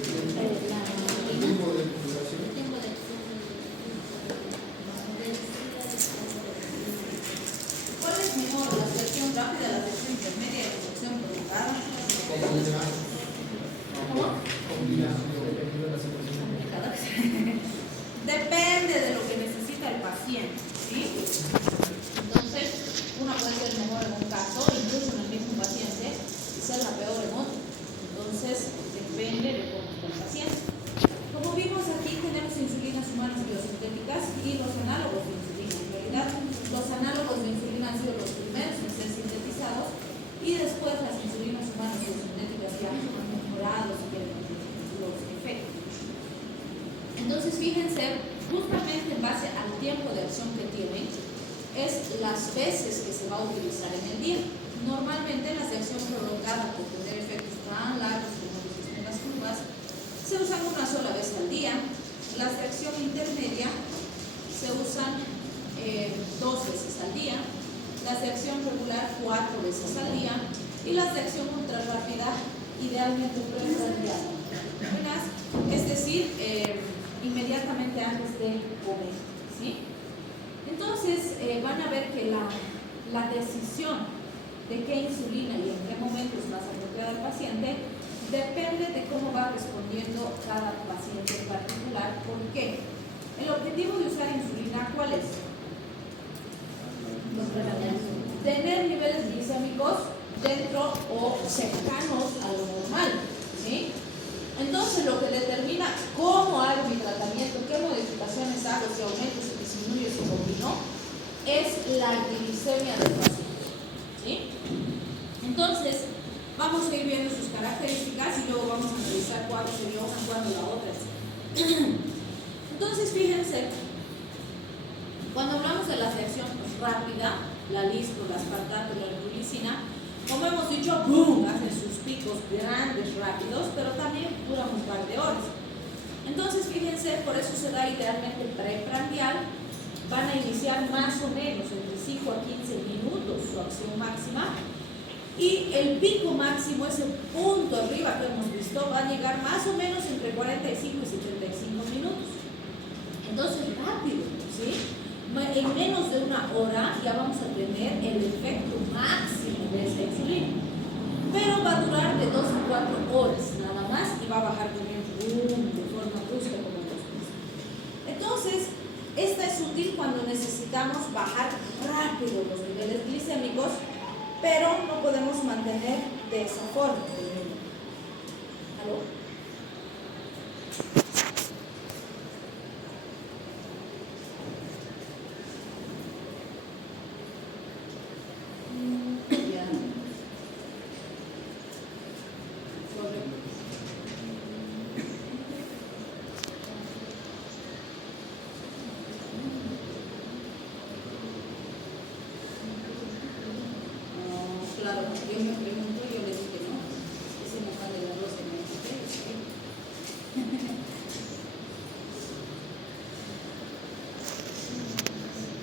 tiempo de configuración. ¿Cuál es mejor, la selección rápida, la selección intermedia, la selección prolongada? ¿Cómo? Depende de lo que necesita el paciente, ¿sí? Entonces, una puede ser mejor en un caso, incluso en el mismo paciente, y ser la peor en otro. Entonces, depende de cómo está el paciente. Como vimos aquí, tenemos insulinas humanas biosintéticas y los análogos de insulina. En realidad, los análogos de insulina han sido los primeros en ser sintetizados y después las insulinas humanas biosintéticas ya han mejorado los efectos. Entonces, fíjense, justamente en base al tiempo de acción que tienen, es las veces que se va a utilizar en el día. Normalmente las de acción prolongada, por tener efectos tan largos como los de las curvas, se usan una sola vez al día. Las de acción intermedia se usan 2 veces al día. Las de acción regular 4 veces al día. Y las de acción ultra rápida, idealmente preprandial. Es decir, inmediatamente antes de comer, ¿sí? Entonces, van a ver que la decisión de qué insulina y en qué momento es más apropiada al paciente depende de cómo va respondiendo cada paciente en particular. ¿Por qué? El objetivo de usar insulina, ¿cuál es? Tener niveles glicémicos dentro o cercanos a lo normal, ¿sí? Entonces, lo que determina cómo hago mi tratamiento, qué modificaciones hago, si aumento, si disminuyo, si combino, es la glicemia del paciente, ¿sí? Entonces, vamos a ir viendo sus características y luego vamos a analizar cuándo sería una, cuándo la otra. Entonces, fíjense, cuando hablamos de la selección rápida, la lispro, la aspartato, la glucina, como hemos dicho, ¡boom!, hacen sus picos grandes, rápidos, pero también duran un par de horas. Entonces, fíjense, por eso se da idealmente preprandial. Van a iniciar más o menos entre 5 a 15 minutos su acción máxima. Y el pico máximo, ese punto arriba que hemos visto, va a llegar más o menos entre 45 y 75 minutos. Entonces, rápido, ¿sí? En menos de una hora ya vamos a tener el efecto máximo de esa insulina. Pero va a durar de 2 a 4 horas nada más y va a bajar también de forma brusca como hemos visto. Entonces, esta es útil cuando necesitamos bajar rápido los niveles glicémicos, pero no podemos mantener de esa forma. ¿Aló? Claro, yo me pregunto, yo le dije no, ese no va de la rosa en el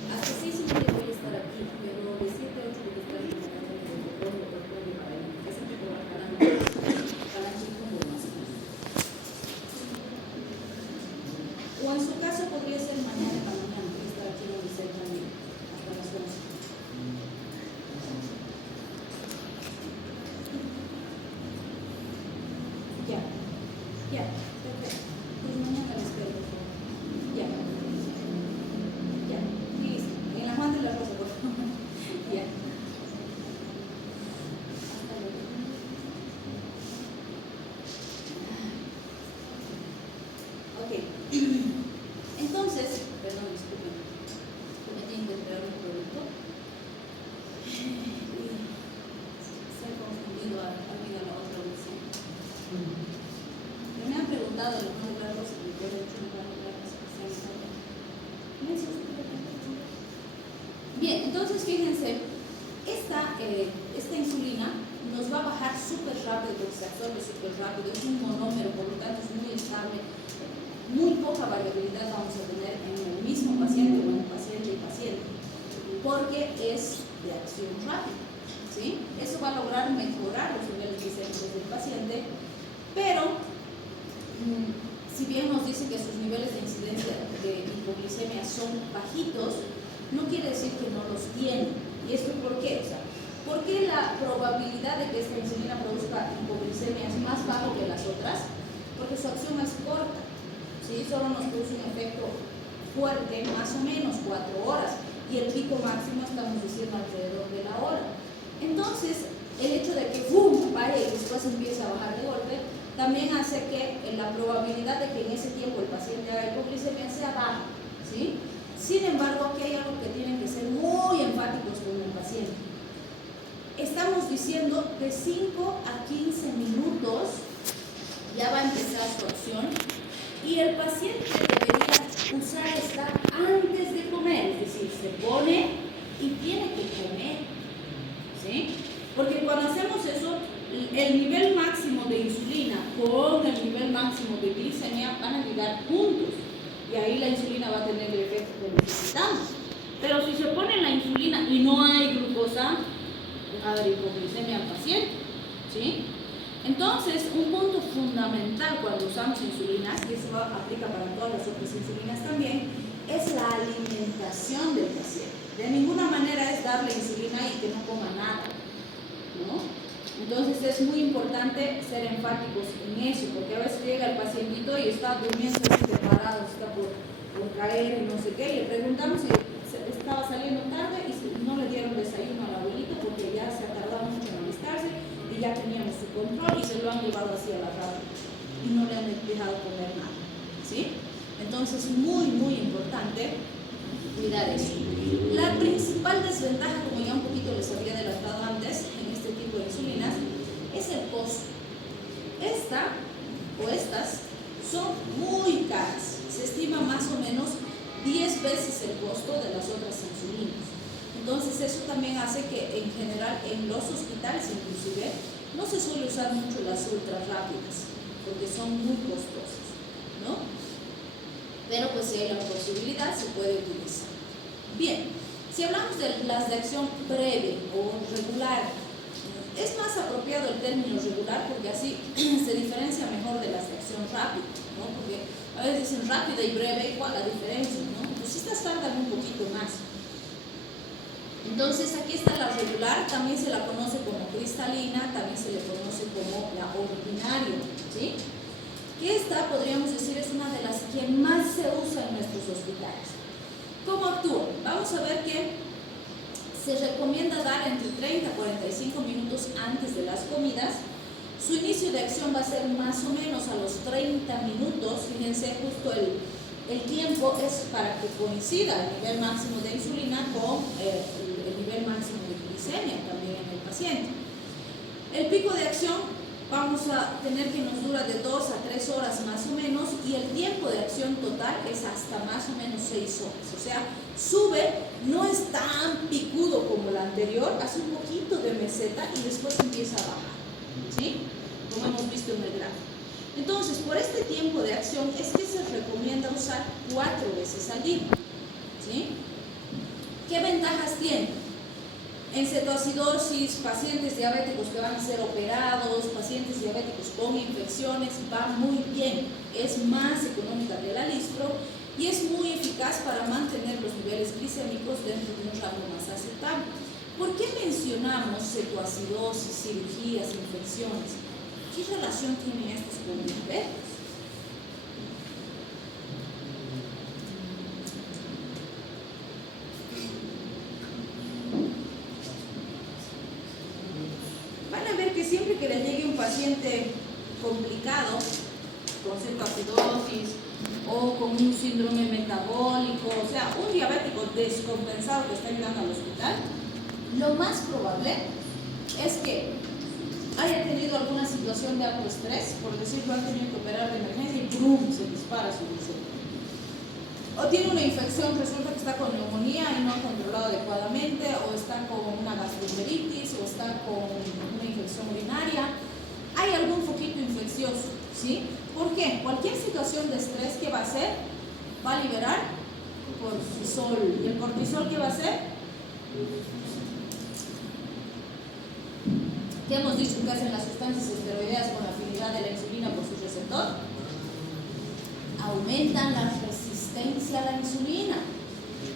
hasta 6:30 voy a estar aquí, pero de 7 a 8 voy a estar en la casa de todo para él. Ese me trabajarán para aquí como más. O en su caso podría ser mañana en la mañana, voy a estar aquí en el centro también, hasta las 11. Ya, perfecto. Pues mañana les espero, por favor. Ya. Listo. En la Juan de la Rosa, por favor. Ya. Hasta luego. Ok. Entonces, perdón, disculpen. Me tienen que entregar un producto. Se ha confundido a la otra versión. Me han preguntado el Juan de la Rosa si puede chupar la especializada. Bien, entonces fíjense, esta insulina nos va a bajar súper rápido porque se absorbe súper rápido, es un monómero, por lo tanto es muy estable, muy poca variabilidad vamos a tener en el mismo paciente o en paciente y paciente, porque es de acción rápida, ¿sí? Eso va a lograr mejorar los niveles glicémicos del paciente, pero si bien nos dice que sus niveles de incidencia de hipoglicemia son bajitos, no quiere decir que no los tiene. ¿Y esto por qué? O sea, ¿por qué la probabilidad de que esta insulina produzca hipoglicemia es más baja que las otras? Porque su acción es corta, ¿sí? Solo nos produce un efecto fuerte, más o menos 4 horas, y el pico máximo estamos diciendo alrededor de la hora. Entonces, el hecho de que ¡bum! Pare y después empiece a bajar de golpe, también hace que la probabilidad de que en ese tiempo el paciente haga hipoglicemia sea baja, ¿sí? Sin embargo, aquí hay algo que tienen que ser muy enfáticos con el paciente. Estamos diciendo de 5 a 15 minutos ya va a empezar su acción y el paciente debería usar esta antes de comer, es decir, se pone y tiene que comer, ¿sí? Porque cuando hacemos eso, el nivel máximo de insulina con el nivel máximo de glicemia van a llegar juntos y ahí la insulina va a tener el efecto que necesitamos. Pero si se pone la insulina y no hay glucosa, va a haber hipoglicemia al paciente, ¿sí? Entonces, un punto fundamental cuando usamos insulinas, y eso aplica para todas las otras insulinas también, es la alimentación del paciente. De ninguna manera es darle insulina y que no coma nada, ¿no? Entonces es muy importante ser enfáticos en eso, porque a veces llega el pacientito y está durmiendo así separado, está por caer y no sé qué, y le preguntamos si estaba saliendo tarde y no le dieron desayuno al abuelito porque ya se ha tardado mucho en alistarse y ya teníamos su control y se lo han llevado así a la radio y no le han dejado comer nada, ¿sí? Entonces muy importante cuidar eso. La principal desventaja, como ya un poquito les había adelantado antes en este tipo de insulinas, es el costo. Esta o estas son muy caras, se estima más o menos 10 veces el costo de las otras insulinas. Entonces eso también hace que en general en los hospitales inclusive no se suele usar mucho las ultra rápidas porque son muy costosas, ¿no? Pero pues si hay la posibilidad se puede utilizar. Bien, si hablamos de las de acción breve o regular, es más apropiado el término regular porque así se diferencia mejor de las de acción rápida, ¿no? Porque a veces dicen rápida y breve, igual la diferencia, ¿no? Pues estas tardan un poquito más. Entonces aquí está la regular, también se la conoce como cristalina, también se le conoce como la ordinaria, ¿sí? Que esta, podríamos decir, es una de las que más se usa en nuestros hospitales. ¿Cómo actúa? Vamos a ver que se recomienda dar entre 30 a 45 minutos antes de las comidas. Su inicio de acción va a ser más o menos a los 30 minutos. Fíjense, justo el tiempo es para que coincida el nivel máximo de insulina con el nivel máximo de glicemia también en el paciente. El pico de acción vamos a tener que nos dura de 2 a 3 horas más o menos y el tiempo de acción total es hasta más o menos 6 horas. O sea, sube, no es tan picudo como el anterior, hace un poquito de meseta y después empieza a bajar, ¿sí? Como hemos visto en el gráfico. Entonces, por este tiempo de acción es que se recomienda usar 4 veces al día, ¿sí? ¿Qué ventajas tiene? En cetoacidosis, pacientes diabéticos que van a ser operados, pacientes diabéticos con infecciones, va muy bien. Es más económica que el alistro y es muy eficaz para mantener los niveles glicémicos dentro de un rango más aceptable. ¿Por qué mencionamos cetoacidosis, cirugías, infecciones? ¿Qué relación tienen estos con diabetes? Siempre que le llegue un paciente complicado con cetoacidosis o con un síndrome metabólico, o sea, un diabético descompensado que está llegando al hospital, lo más probable es que haya tenido alguna situación de alto estrés, por decirlo, han tenido que operar de emergencia y ¡brum! Se dispara su glicemia. O tiene una infección, resulta que está con neumonía y no ha controlado adecuadamente, o está con una gastroenteritis, o está con una infección urinaria. Hay algún foquito infeccioso, ¿sí? ¿Por qué? Cualquier situación de estrés, ¿qué va a hacer? Va a liberar cortisol. ¿Y el cortisol qué va a hacer? ¿Qué hemos dicho que hacen las sustancias esteroideas con la afinidad de la insulina por su receptor? resistencia a la insulina.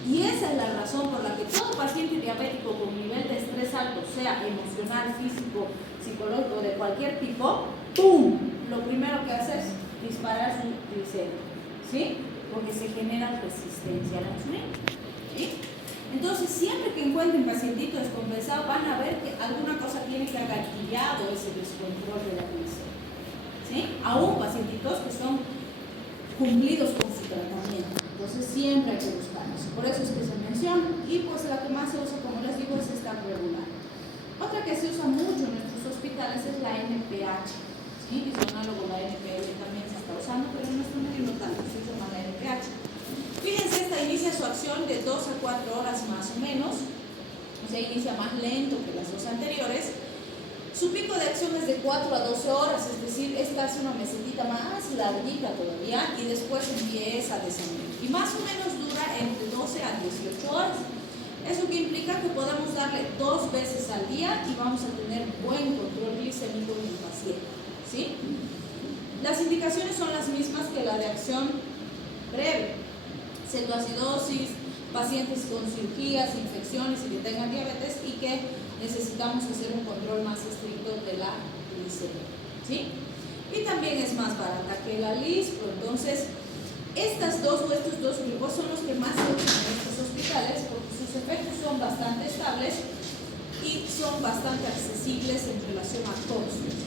Y esa es la razón por la que todo paciente diabético con nivel de estrés alto, sea emocional, físico, psicológico, de cualquier tipo, ¡pum!, lo primero que hace es disparar su glicemia, ¿sí? Porque se genera resistencia a la insulina, ¿sí? Entonces, siempre que encuentren pacientitos descompensados, van a ver que alguna cosa tiene que haber gatilado ese descontrol de la glicemia, ¿sí? Aún pacientitos que son cumplidos con su tratamiento. Entonces, siempre hay que buscar eso. Por eso es que se menciona. Y pues la que más se usa, como les digo, es esta regular. Otra que se usa mucho en nuestros hospitales es la NPH, ¿sí? Es análogo la NPL también se está usando, pero en nuestro medio no tanto, se usa más la NPH. Fíjense, esta inicia su acción de 2 a 4 horas más o menos, o sea, inicia más lento que las dos anteriores. Su pico de acción es de 4 a 12 horas, es decir, esta hace una mesetita más larguita todavía y después empieza a descender. Y más o menos dura entre 12 a 18 horas. Eso que implica que podemos darle 2 veces al día y vamos a tener buen control glicémico en el paciente, ¿sí? Las indicaciones son las mismas que la de acción breve. Cetoacidosis, pacientes con cirugías, infecciones y que tengan diabetes y que necesitamos hacer un control más estricto de la glicemia, ¿sí? Y también es más barata que la Lispro. Entonces, estos dos grupos son los que más se usan en estos hospitales porque sus efectos son bastante estables y son bastante accesibles en relación a costos.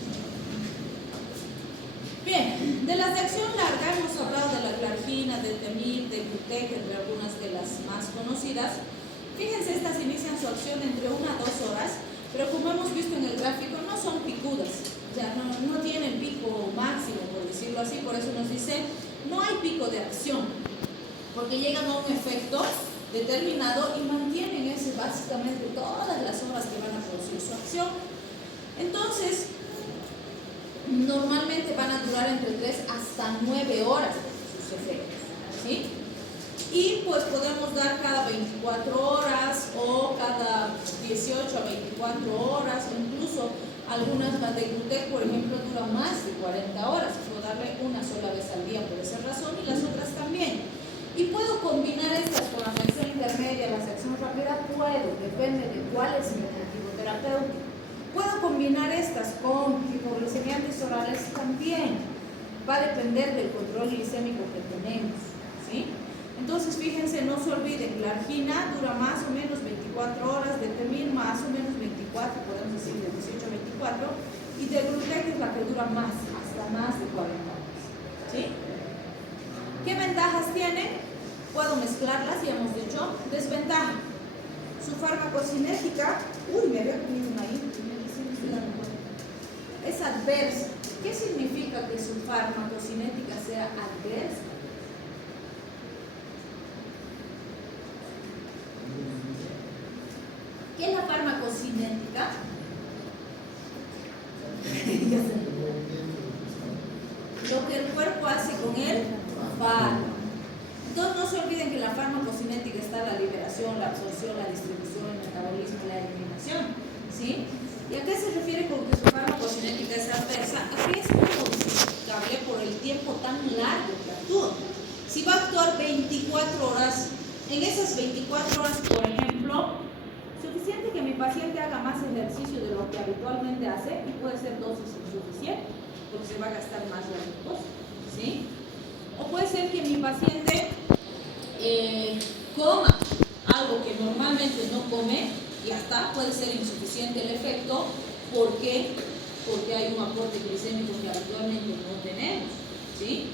Bien, de las de acción larga hemos hablado de la Glargina, del Temil, del Glutec, entre algunas de las más conocidas. Fíjense, estas inician su acción entre 1 a 2 horas, pero como hemos visto en el gráfico, no son picudas, o sea, no tienen pico máximo, por decirlo así, por eso nos dice, no hay pico de acción, porque llegan a un efecto determinado y mantienen ese básicamente todas las horas que van a producir su acción. Entonces, normalmente van a durar entre 3 hasta 9 horas sus efectos, ¿sí? Y pues podemos dar cada 24 horas o cada 18 a 24 horas o incluso algunas más de Glutec, por ejemplo, duran más de 40 horas. Puedo darle una sola vez al día por esa razón y las otras también. Y puedo combinar estas con la acción intermedia, la acción rápida, puedo, depende de cuál es mi objetivo terapéutico. Puedo combinar estas con hipoglicemiantes orales también. Va a depender del control glicémico que tenemos, ¿sí? Entonces, fíjense, no se olviden, la Glargina dura más o menos 24 horas, de Temil más o menos 24, podemos decir de 18 a 24, y de Glutec es la que dura más, hasta más de 40 horas, ¿sí? ¿Qué ventajas tiene? Puedo mezclarlas, ya hemos dicho. Desventaja. Su farmacocinética, me había comido una ahí, es adversa. ¿Qué significa que su farmacocinética sea adversa? ¿Qué es la farmacocinética? Lo que el cuerpo hace con el fármaco. Entonces no se olviden que la farmacocinética está la liberación, la absorción, la distribución, el metabolismo y la eliminación, ¿sí? ¿Y a qué se refiere con que su farmacocinética es adversa? Aquí es modificable por el tiempo tan largo que actúa. Si va a actuar 24 horas, en esas 24 horas, por ejemplo, suficiente que mi paciente haga más ejercicio de lo que habitualmente hace, y puede ser dosis insuficiente, porque se va a gastar más la glucosa, ¿sí? O puede ser que mi paciente coma algo que normalmente no come y hasta puede ser insuficiente el efecto. ¿Por qué? Porque hay un aporte glicémico que habitualmente no tenemos, ¿sí?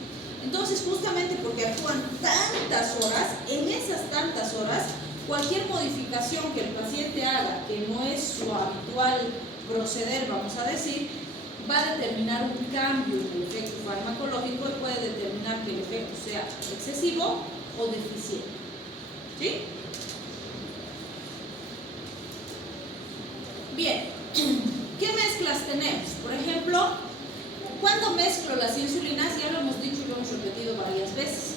Entonces, justamente porque actúan tantas horas, en esas tantas horas, cualquier modificación que el paciente haga, que no es su habitual proceder, vamos a decir, va a determinar un cambio en el efecto farmacológico y puede determinar que el efecto sea excesivo o deficiente, ¿sí? Bien, ¿qué mezclas tenemos? Por ejemplo, cuando mezclo las insulinas, ya lo hemos dicho y lo hemos repetido varias veces,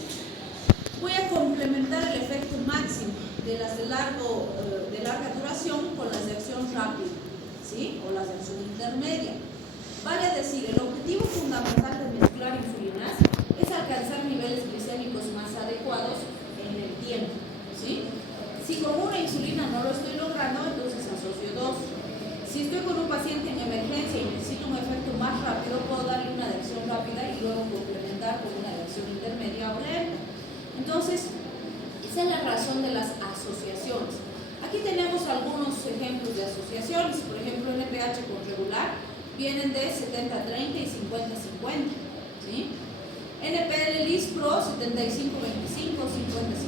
voy a complementar el efecto máximo de las de larga duración con las de acción rápida, ¿sí? O las de acción intermedia. Vale a decir, el objetivo fundamental de mezclar insulinas es alcanzar niveles glicémicos más adecuados Esa es la razón de las asociaciones. Aquí tenemos algunos ejemplos de asociaciones. Por ejemplo, NPH con regular vienen de 70-30 y 50-50. ¿Sí? NPL Lispro 75-25,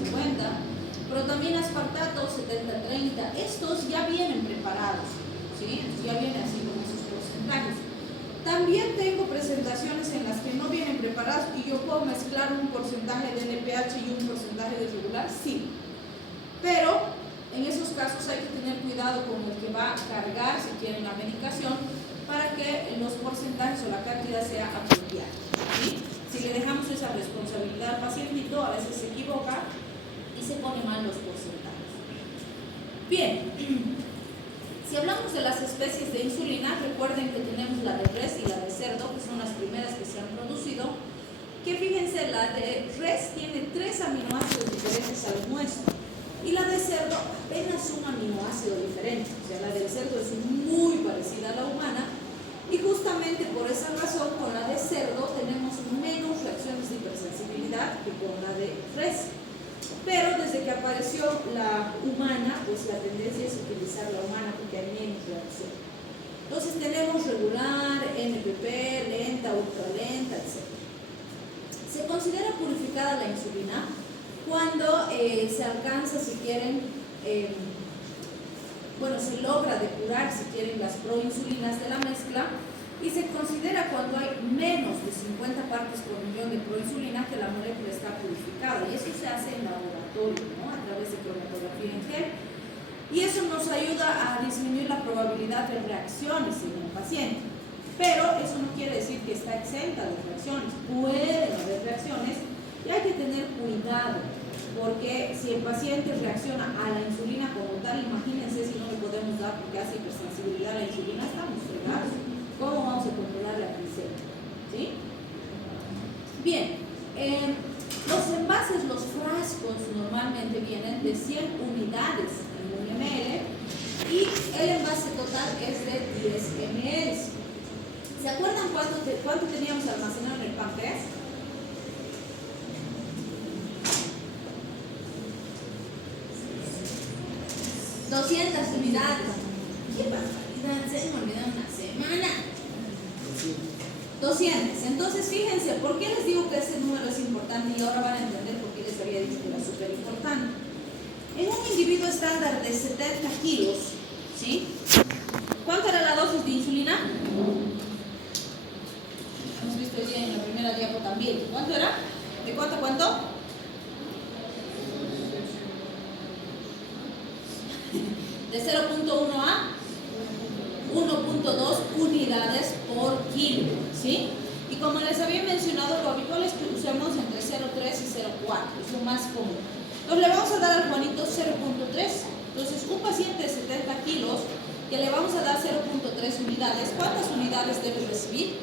50-50. Protamina aspartato 70-30. Estos ya vienen preparados. ¿Sí? Ya vienen así con esos porcentajes. También tengo presentaciones en las que no vienen preparadas y yo puedo mezclar un porcentaje de NPH y un porcentaje de regular, sí. Pero en esos casos hay que tener cuidado con el que va a cargar, si quieren, la medicación, para que los porcentajes o la cantidad sea apropiada. ¿Sí? Si le dejamos esa responsabilidad al pacientito, a veces se equivoca y se pone mal los porcentajes. Bien. Si hablamos de las especies de insulina, recuerden que tenemos la de res y la de cerdo, que son las primeras que se han producido, que fíjense, la de res tiene 3 aminoácidos diferentes al nuestro, y la de cerdo apenas un aminoácido diferente, o sea, la del cerdo es muy parecida a la humana, y justamente por esa razón, con la de cerdo tenemos menos reacciones de hipersensibilidad que con la de res. Pero desde que apareció la humana, pues la tendencia es utilizar la humana porque hay menos reacción. Entonces tenemos regular, NPP, lenta, ultralenta, etc. Se considera purificada la insulina cuando se alcanza, si quieren, se logra depurar, si quieren, las proinsulinas de la mezcla, y se considera cuando hay menos de 50 partes por millón de proinsulina que la molécula está purificada, y eso se hace en laboratorio, ¿no? A través de cromatografía en gel, y eso nos ayuda a disminuir la probabilidad de reacciones en el paciente. Pero eso no quiere decir que está exenta de reacciones, pueden haber reacciones y hay que tener cuidado, porque si el paciente reacciona a la insulina como tal, imagínense si no le podemos dar porque hace hipersensibilidad a la insulina, estamos fregados. ¿Cómo vamos a controlar la glicemia? ¿Sí? Bien, los envases, los frascos normalmente vienen de 100 unidades en 1 ml y el envase total es de 10 ml. ¿Se acuerdan cuánto teníamos almacenado en el páncreas? 200 unidades. ¿Qué barbaridad? Se me olvidó una semana. 200. Entonces, fíjense, ¿por qué les digo que ese número es importante? Y ahora van a entender por qué les había dicho que era súper importante. En un individuo estándar de 70 kilos, ¿sí? ¿Cuánto era la dosis de insulina? Hemos visto hoy día en la primera diapo también. ¿Cuánto era? ¿De cuánto a cuánto? De 0.1 a 1.2 unidades por kilo, ¿sí? Y como les había mencionado, lo habitual es que usemos entre 0.3 y 0.4, es lo más común. Entonces le vamos a dar al Juanito 0.3. Entonces un paciente de 70 kilos que le vamos a dar 0.3 unidades, ¿cuántas unidades debe recibir?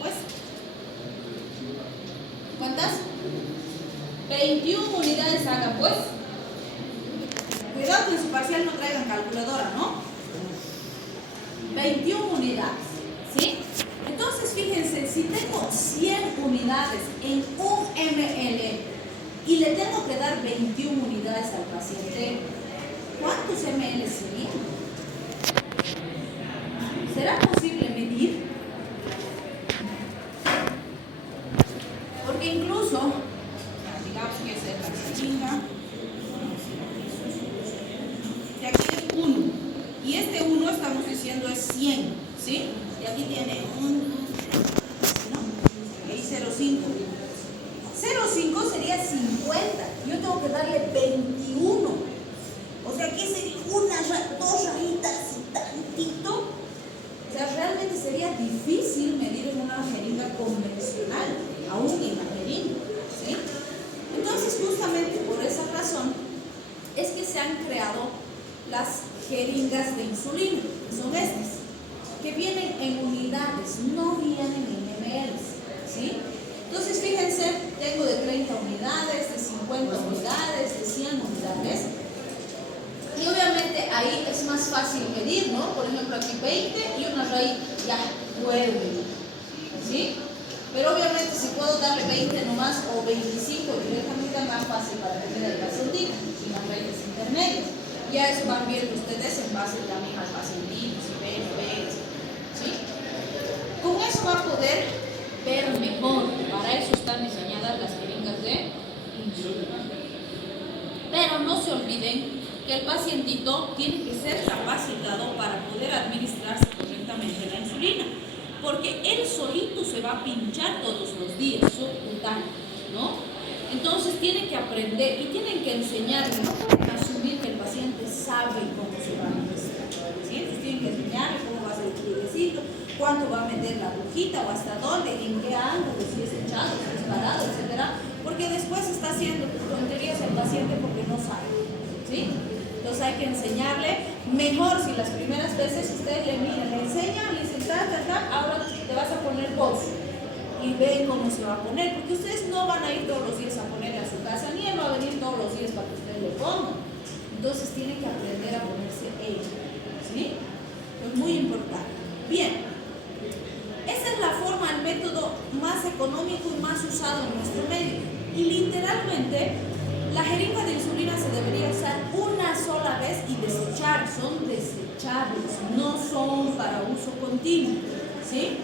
Pues, ¿cuántas? 21 unidades haga, pues. Cuidado que en su parcial no traigan calculadora, ¿no? 21 unidades, ¿sí? Entonces, fíjense, si tengo 100 unidades en 1 ml y le tengo que dar 21 unidades al paciente, ¿cuántos ml serían? ¿Será posible medir? Porque incluso, digamos que es la chinga, de aquí es 1, y este 1 estamos diciendo es 100, ¿sí? Y aquí tiene ahí 0.5. 0.5 sería 50. Yo tengo que darle 21. O sea, aquí sería dos rayitas y tantito. O sea, realmente sería difícil medir en una jeringa convencional, aún en la jeringa, ¿sí? Entonces, justamente por esa razón es que se han creado las jeringas de insulina, que son estas, que vienen en unidades, no vienen en ml, ¿sí? Entonces, fíjense, tengo de 30 unidades, de 50 unidades, de 100 unidades, y obviamente ahí es más fácil medir, ¿no? Por ejemplo, aquí 20 y una raíz, ya puedo medir, ¿sí? Pero obviamente si puedo darle 20 nomás o 25 directamente es más fácil para tener el pacientito y las raíces intermedias. Ya eso van viendo ustedes en base también al pacientito, si ven, ¿sí? Con eso va a poder ver mejor. Para eso están diseñadas las jeringas de insulina. Pero no se olviden que el pacientito tiene que ser capacitado para poder administrarse correctamente la insulina, porque él solito se va a pinchar todos los días, subcutáneo, ¿no? Entonces tienen que aprender y tienen que enseñarle, no pueden asumir que el paciente sabe cómo se va a administrar, ¿sí? Entonces tienen que enseñarle cómo va a ser el plieguecito, cuánto va a meter la agujita o hasta dónde, en qué ángulo, si es echado, si es parado, etcétera, porque después está haciendo tonterías el paciente porque no sabe, ¿sí? Entonces hay que enseñarle, mejor si las primeras veces usted le mira, le enseña, le dice, ahora te vas a poner vos y ven cómo se va a poner, porque ustedes no van a ir todos los días a ponerle a su casa, ni él va a venir todos los días para que usted le ponga. Entonces tiene que aprender a ponerse ella, ¿sí? Es muy importante. Bien, esa es la forma, el método más económico y más usado en nuestro medio. Y literalmente, la jeringa de insulina se debería usar una sola vez y desechar. Son desechables, no son para uso continuo, ¿sí?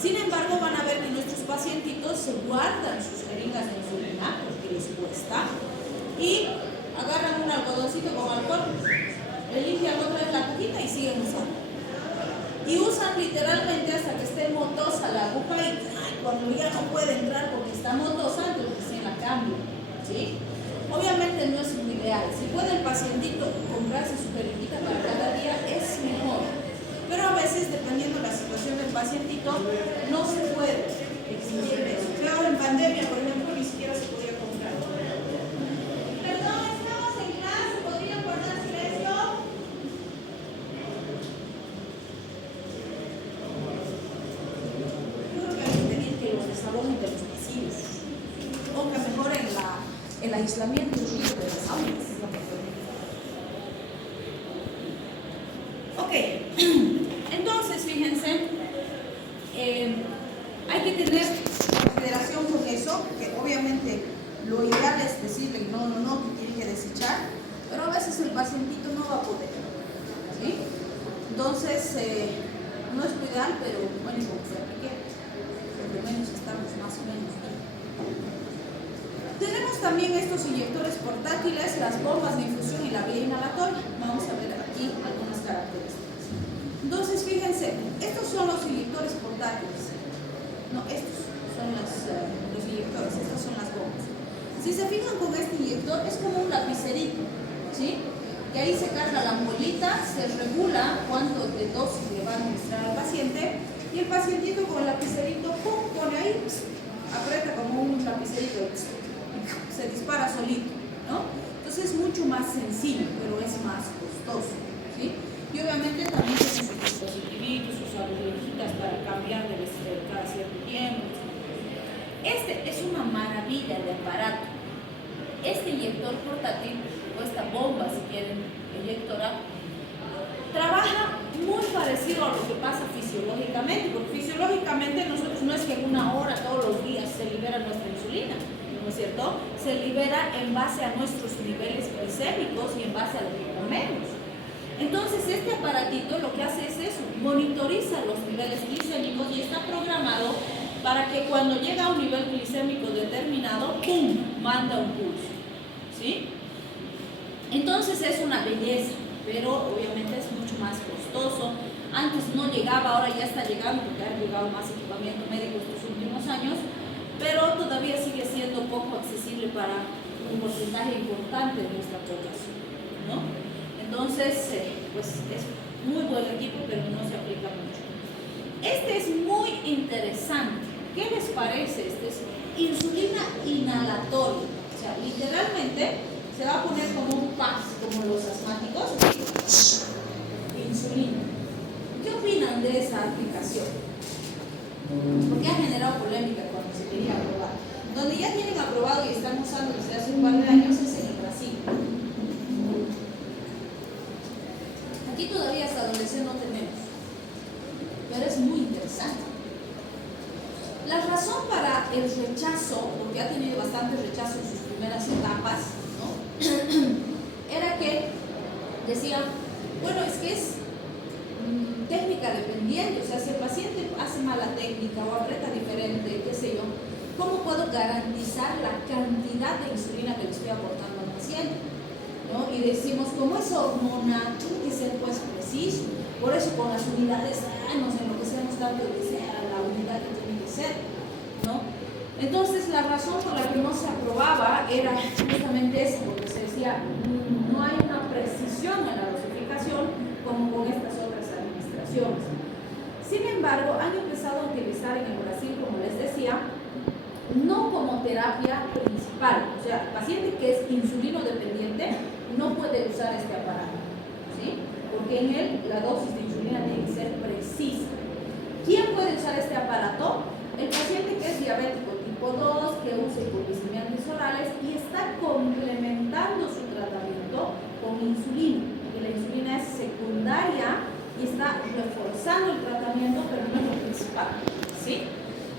Sin embargo, van a ver que nuestros pacientitos se guardan sus jeringas de insulina porque les cuesta y agarran un algodoncito con alcohol, le limpian otra vez la cajita y siguen usando. Y usan literalmente hasta que esté motosa la aguja y cuando ya no puede entrar porque está motosa, entonces se la cambia, ¿sí? Obviamente no es muy ideal. Si puede el pacientito comprarse su jeringuita para cada día, es mejor. Pero a veces, dependiendo de la situación del pacientito, no se puede exigir eso. Claro, en pandemia, por ejemplo, ni siquiera se podía comprar. Perdón, estamos en clase, ¿podrían guardar silencio? Yo creo que hay que pedir que los desalojen de los pasillos. O que mejoren el aislamiento de las aulas. Ok, entonces fíjense, hay que tener consideración con eso, que obviamente lo ideal es decirle no, que tiene que desechar, pero a veces el pacientito no va a poder, ¿sí? Entonces, no es lo ideal, pero bueno, como sea que quiera, por lo menos estamos más o menos bien. Tenemos también estos inyectores portátiles, las bombas de infusión y la vía inhalatoria. Vamos a ver aquí algunas características. Entonces, fíjense, estos son los inyectores portátiles. No, estos son los inyectores, estas son las bombas. Si se fijan con este inyector, es como un lapicerito, ¿sí? Que ahí se carga la muelita, se regula cuánto de dosis le va a administrar al paciente y el pacientito con el lapicerito, ¡pum!, pone ahí, aprieta como un lapicerito, se dispara solito, ¿no? Entonces es mucho más sencillo, pero es más costoso, ¿sí? Y obviamente también tiene sus dispositivitos, sus agujitas para cambiar de cada cierto tiempo. Este es una maravilla de aparato. Este inyector portátil, o esta bomba, si quieren, inyectora, trabaja muy parecido a lo que pasa fisiológicamente, porque fisiológicamente nosotros no es que en una hora todos los días se libera nuestra insulina, ¿no es cierto? Se libera en base a nuestros niveles glicémicos y en base a lo que comemos. Entonces este aparatito lo que hace es eso, monitoriza los niveles glicémicos y está programado para que cuando llega a un nivel glicémico determinado, ¡pum!, manda un pulso, ¿sí? Entonces es una belleza, pero obviamente es mucho más costoso. Antes no llegaba, ahora ya está llegando, porque ha llegado más equipamiento médico estos últimos años, pero todavía sigue siendo poco accesible para un porcentaje importante de nuestra población, ¿no? Entonces, pues es muy buen equipo, pero no se aplica mucho. Este es muy interesante. ¿Qué les parece? Este es insulina inhalatoria. O sea, literalmente se va a poner como un pack, como los asmáticos. Insulina. ¿Qué opinan de esa aplicación? Porque ha generado polémica cuando se quería aprobar. Donde ya tienen aprobado y están usando desde hace un par de años es en el Brasil. Aquí todavía hasta donde sé no tenemos, pero es muy interesante. La razón el rechazo, porque ha tenido bastante rechazo en sus primeras etapas, ¿no? Era que decía, bueno, es que es técnica dependiente, o sea, si el paciente hace mala técnica o aprieta diferente, qué sé yo, ¿cómo puedo garantizar la cantidad de insulina que le estoy aportando al paciente? ¿No? Y decimos, como es hormona, tiene que ser pues preciso, por eso con las unidades nos enloquecemos tanto de que sea la unidad que tiene que ser, ¿no? Entonces la razón por la que no se aprobaba era justamente esa, porque se decía, no hay una precisión en la dosificación como con estas otras administraciones. Sin embargo, han empezado a utilizar en el Brasil, como les decía, no como terapia principal, o sea, el paciente que es insulino dependiente no puede usar este aparato, ¿sí? Porque en él la dosis de insulina tiene que ser precisa. ¿Quién puede usar este aparato? El paciente que es diabético tipo 2, que usa hipoglicemiantes orales y está complementando su tratamiento con insulina, y la insulina es secundaria y está reforzando el tratamiento, pero no es lo principal, ¿sí?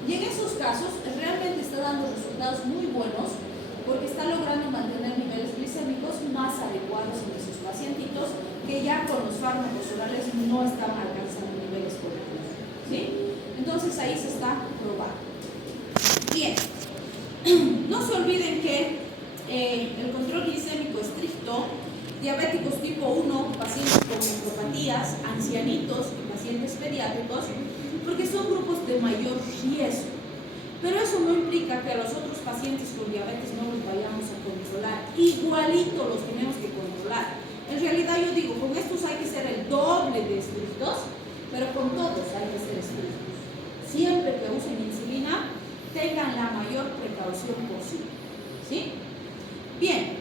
Y en esos casos realmente está dando resultados muy buenos porque está logrando mantener niveles glicémicos más adecuados en esos pacientitos que ya con los fármacos orales no estaban alcanzando niveles correctos, ¿sí? Entonces ahí se está probando. Bien, no se olviden que el control glicémico estricto, diabéticos tipo 1, pacientes con nefropatías, ancianitos y pacientes pediátricos, porque son grupos de mayor riesgo. Pero eso no implica que a los otros pacientes con diabetes no los vayamos a controlar. Igualito los tenemos que controlar. En realidad yo digo, con estos hay que ser el doble de estrictos, pero con todos hay que ser estrictos. Siempre que usen insulina, tengan la mayor precaución posible, ¿sí? Bien,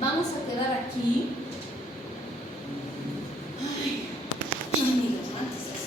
vamos a quedar aquí.